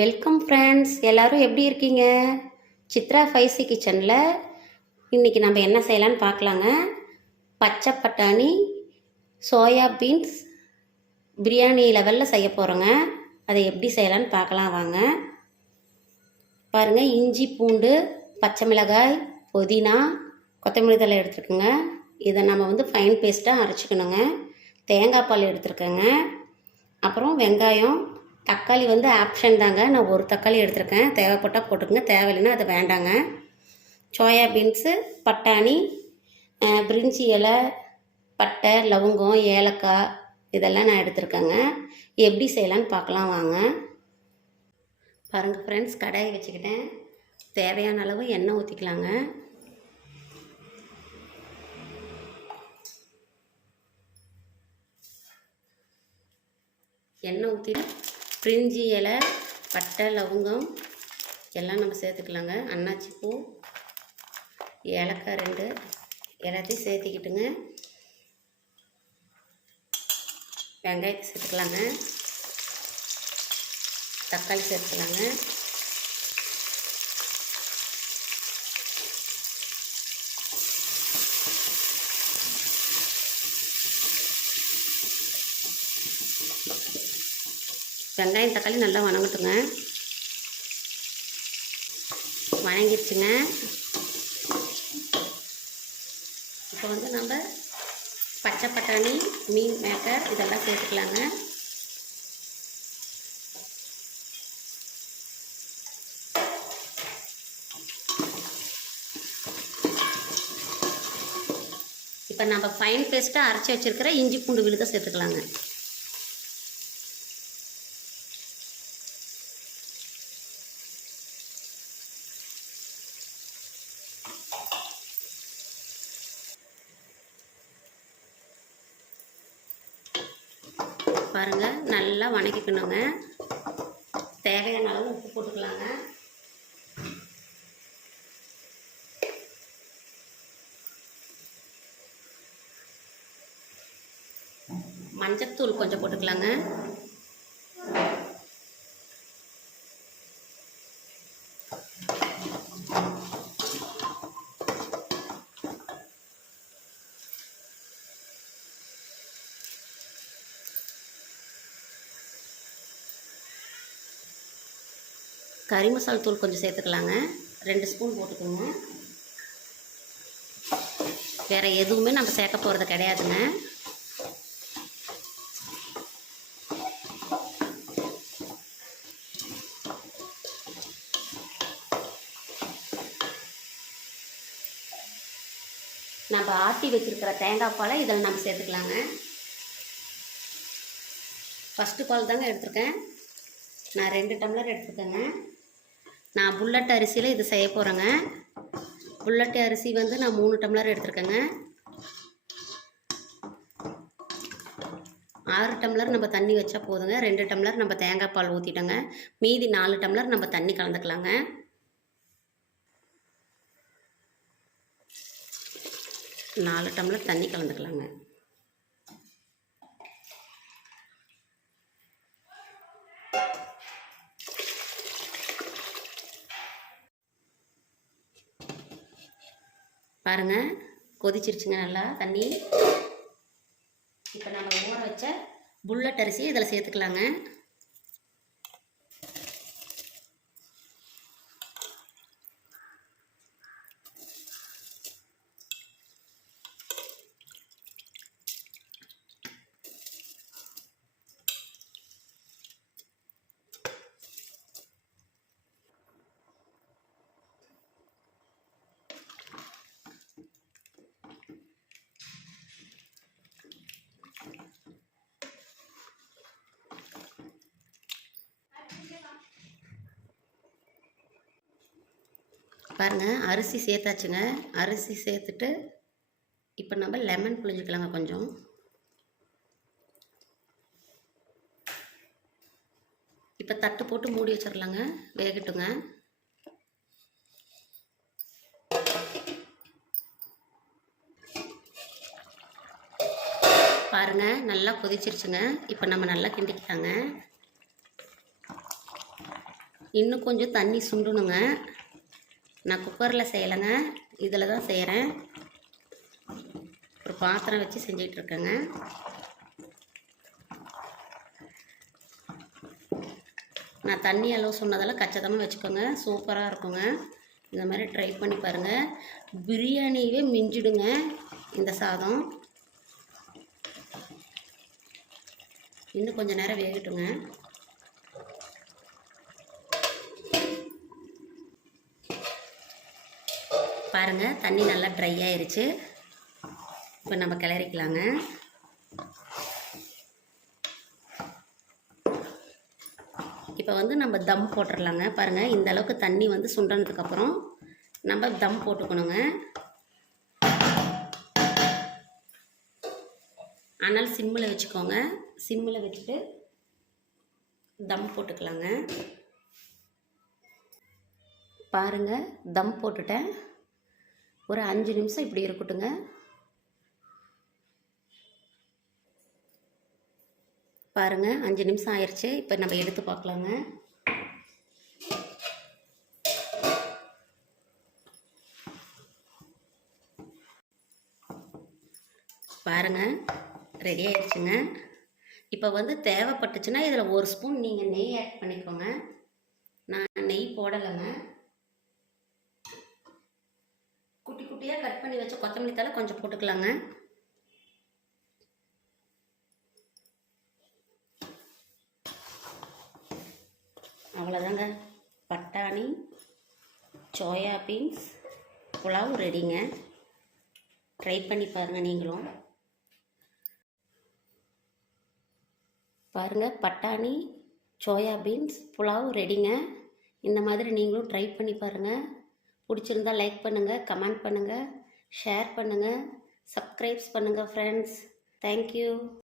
Welcome friends, எல்லோரும் எப்படி இருக்கீங்க? சித்ரா ஃபைசி கிச்சனில் இன்றைக்கி நம்ம என்ன செய்யலான்னு பார்க்கலாங்க. பச்சை பட்டாணி சோயா பீன்ஸ் பிரியாணி லெவலில் செய்ய போகிறோங்க. அதை எப்படி செய்யலான்னு பார்க்கலாம் வாங்க. பாருங்கள், இஞ்சி பூண்டு பச்சை மிளகாய் புதினா கொத்தமல்லி தழை எடுத்துருக்குங்க. இதை நம்ம ஃபைன் பேஸ்ட்டாக அரைச்சிக்கணுங்க. தேங்காய் பால் எடுத்துருக்கேங்க. அப்புறம் வெங்காயம், தக்காளி ஆப்ஷன் தாங்க. நான் ஒரு தக்காளி எடுத்துருக்கேன். தேவைப்பட்டால் போட்டுக்கோங்க, தேவையில்லைன்னா அது வேண்டாங்க. சோயா பீன்ஸு, பட்டாணி, பிரிஞ்சி இலை, பட்டை, லவங்கம், ஏலக்காய் இதெல்லாம் நான் எடுத்துருக்கேங்க. எப்படி செய்யலான்னு பார்க்கலாம் வாங்க. பாருங்கள் ஃப்ரெண்ட்ஸ், கடாயை வச்சுக்கிட்டேன். தேவையான அளவு எண்ணெய் ஊற்றிக்கலாங்க. எண்ணெய் ஊற்றிட்டு பிரிஞ்சி இலை, பட்டை, லவங்கம் எல்லாம் நம்ம சேர்த்துக்கலாங்க. அன்னாச்சி பூ, ஏலக்காய் 2 எல்லாத்தையும் சேர்த்துக்கிட்டுங்க. வெங்காயத்தை சேர்த்துக்கலாங்க. தக்காளி சேர்த்துக்கலாங்க. வெங்காயம் தக்காளி நல்லா வணங்கட்டுங்க. வணங்கிடுச்சுங்க. இப்போ நம்ம பச்சை பட்டாணி, மீன் மேக்கர் இதெல்லாம் சேர்த்துக்கலாங்க. இப்போ நம்ம ஃபைன் பேஸ்ட்டாக அரைச்சி வச்சுருக்கிற இஞ்சி பூண்டு விழுத சேர்த்துக்கலாங்க. பாருங்கள், நல்லா வணக்கிக்கணுங்க. தேவையான அளவு உப்பு போட்டுக்கலாங்க. மஞ்சத்தூள் கொஞ்சம் போட்டுக்கலாங்க. கறி மசாலா தூள் கொஞ்சம் சேர்த்துக்கலாங்க. 2 ஸ்பூன் போட்டுக்கோங்க. வேறு எதுவுமே நம்ம சேர்க்க போகிறது கிடையாதுங்க. நம்ம ஆட்டி வச்சுருக்கிற தேங்காய் பாலை இதில் நம்ம சேர்த்துக்கலாங்க. ஃபஸ்ட்டு பால் தாங்க எடுத்துருக்கேன். நான் 2 டம்ளர் எடுத்துருக்கேங்க. நான் புல்லட் அரிசியில் இது செய்ய போகிறேங்க. புல்லட் அரிசி நான் 3 டம்ளர் எடுத்துருக்கேங்க. 6 டம்ளர் நம்ம தண்ணி வச்சா போதுங்க. 2 டம்ளர் நம்ம தேங்காய் பால் ஊற்றிட்டோங்க. மீதி 4 டம்ளர் நம்ம தண்ணி கலந்துக்கலாங்க. நாலு டம்ளர் தண்ணி கலந்துக்கலாங்க. பாருங்கள், கொதிச்சிருச்சுங்க நல்லா தண்ணி. இப்போ நம்ம ஊற வச்ச புல்லட் அரிசி இதில் சேர்த்துக்கலாங்க. பாருங்கள், அரிசி சேர்த்தாச்சுங்க. அரிசி சேர்த்துட்டு இப்போ நம்ம லெமன் புழிஞ்சிக்கலாங்க கொஞ்சம். இப்போ தட்டு போட்டு மூடி வச்சிடலாங்க, வேகட்டுங்க. பாருங்கள், நல்லா கொதிச்சிருச்சுங்க. இப்போ நம்ம நல்லா கிண்டிக்கலாங்க. இன்னும் கொஞ்சம் தண்ணி சுண்டணுங்க. நான் குக்கரில் செய்யலைங்க, இதில் தான் செய்கிறேன். ஒரு பாத்திரம் வச்சு செஞ்சிட்ருக்கேங்க. நான் தண்ணி அளவு சொன்னதெல்லாம் கச்சிதமாக வச்சுக்கோங்க, சூப்பராக இருக்குங்க. இந்த மாதிரி ட்ரை பண்ணி பாருங்கள். பிரியாணியவே மிஞ்சிடுங்க இந்த சாதம். இன்னும் கொஞ்சம் நேரம் வேகட்டுங்க. பாருங்கள், தண்ணி நல்லா ட்ரை ஆயிருச்சு. இப்போ நம்ம கிளறிக்கலாங்க. இப்போ வந்து நம்ம தம் போட்டுடலாங்க. பாருங்கள், இந்த அளவுக்கு தண்ணி வந்து சுண்டனதுக்கப்புறம் நம்ம தம் போட்டுக்கணுங்க. ஆனால் சிம்மில் வச்சுக்கோங்க. சிம்மில் வச்சுட்டு தம் போட்டுக்கலாங்க. பாருங்கள், தம் போட்டுட்டேன். ஒரு 5 நிமிஷம் இப்படி இருக்கட்டுங்க. பாருங்கள், 5 நிமிஷம் ஆயிடுச்சு. இப்போ நம்ம எடுத்து பார்க்கலாங்க. பாருங்கள், ரெடி ஆயிடுச்சுங்க. இப்போ வந்து தேவைப்பட்டுச்சுன்னா இதில் 1 ஸ்பூன் நீங்கள் நெய் ஆட் பண்ணிக்கோங்க. நான் நெய் போடலைங்க. குட்டி குட்டியாக கட் பண்ணி வச்ச கொத்தமல்லி தழை கொஞ்சம் போட்டுக்கலாங்க. அவ்வளோதாங்க, பட்டாணி சோயா பீன்ஸ் புலாவ் ரெடிங்க. ட்ரை பண்ணி பாருங்கள் நீங்களும். பாருங்கள், பட்டாணி சோயா பீன்ஸ் புலாவ் ரெடிங்க. இந்த மாதிரி நீங்களும் ட்ரை பண்ணி பாருங்கள். பிடிச்சிருந்தால் லைக் பண்ணுங்கள், கமெண்ட் பண்ணுங்கள், ஷேர் பண்ணுங்கள், சப்ஸ்கிரைப்ஸ் பண்ணுங்கள் ஃப்ரெண்ட்ஸ். தேங்க்யூ.